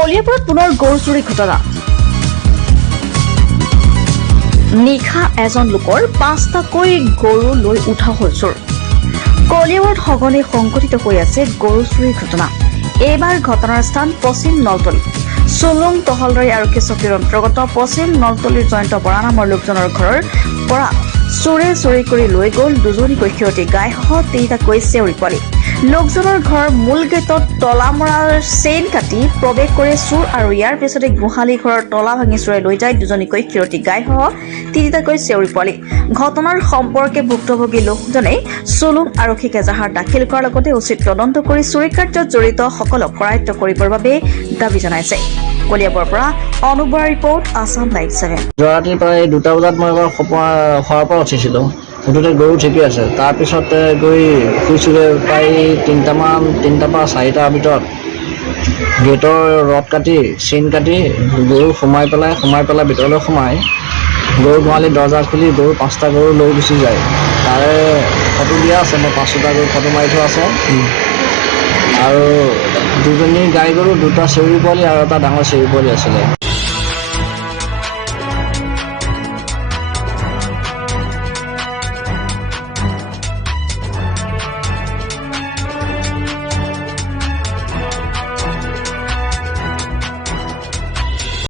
কলিয়াবৰত পুনৰ গৰু চুৰি ঘটনা। নিশা এজন লোকৰ পাঁচটাকৈ গৰু লৈ উঠা হ'ল চোৰ। কলিয়াবৰত সঘনে সংঘটিত হৈ আছে গৰু চুৰিৰ ঘটনা। এইবাৰ ঘটনাৰ স্থান পশ্চিম নলতলী। চুলুং তহলদাৰী আৰক্ষী চকীৰ অন্তৰ্গত পশ্চিম নলতলীৰ জয়ন্ত বৰা নামৰ লোকজনৰ ঘৰৰ পৰা চোৰে চুৰি কৰি লৈ গ'ল দুজনীকৈ সিহঁতি। গাইসহ তিনিটাকৈ চেউৰী পোৱালি। লোকজনৰ ঘৰৰ মূল গেটত তলা মৰাৰ চেইন কাটি প্ৰৱেশ কৰে চোৰ আৰু ইয়াৰ পিছতে গোহালি ঘৰৰ তলা ভাঙি চোৰে লৈ যায় দুজনীকৈ ক্ষিৰতী গাইসহ তিনিটাকৈ চেউৰী পোৱালি। ঘটনাৰ সম্পৰ্কে ভুক্তভোগী লোকজনে চুলুং আৰক্ষীক এজাহাৰ দাখিল কৰাৰ লগতে উচিত তদন্ত কৰি চুৰি কাৰ্যত জড়িত সকলক কৰায়ত্ব কৰিবৰ বাবে দাবী জনাইছে। পৰা যোৱা ৰাতি প্ৰায় দুটা বজাত মই এবাৰ শোৱাৰ পৰা উঠিছিলোঁ। উঠোতে গৰু ঠিকেই আছে। তাৰপিছতে গৈ শুইছোগৈ প্ৰায় তিনিটামান তিনিটাৰ পৰা চাৰিটাৰ ভিতৰত। গেটৰ ৰড কাটি চেইন কাটি গৰু সোমাই পেলাই সোমাই পেলাই ভিতৰলৈ সোমাই গৰু গোহালি দৰ্জা খুলি গৰু পাঁচটা গৰু লৈ গুচি যায়। তাৰে ফটো দিয়া আছে মই পাঁচটা গৰু ফটো মাৰি থোৱা আছে। আৰু দুজনী গাই গৰু দুটা চেউৰী পোৱালি আৰু এটা ডাঙৰ চেউৰী পোৱালি আছিলে।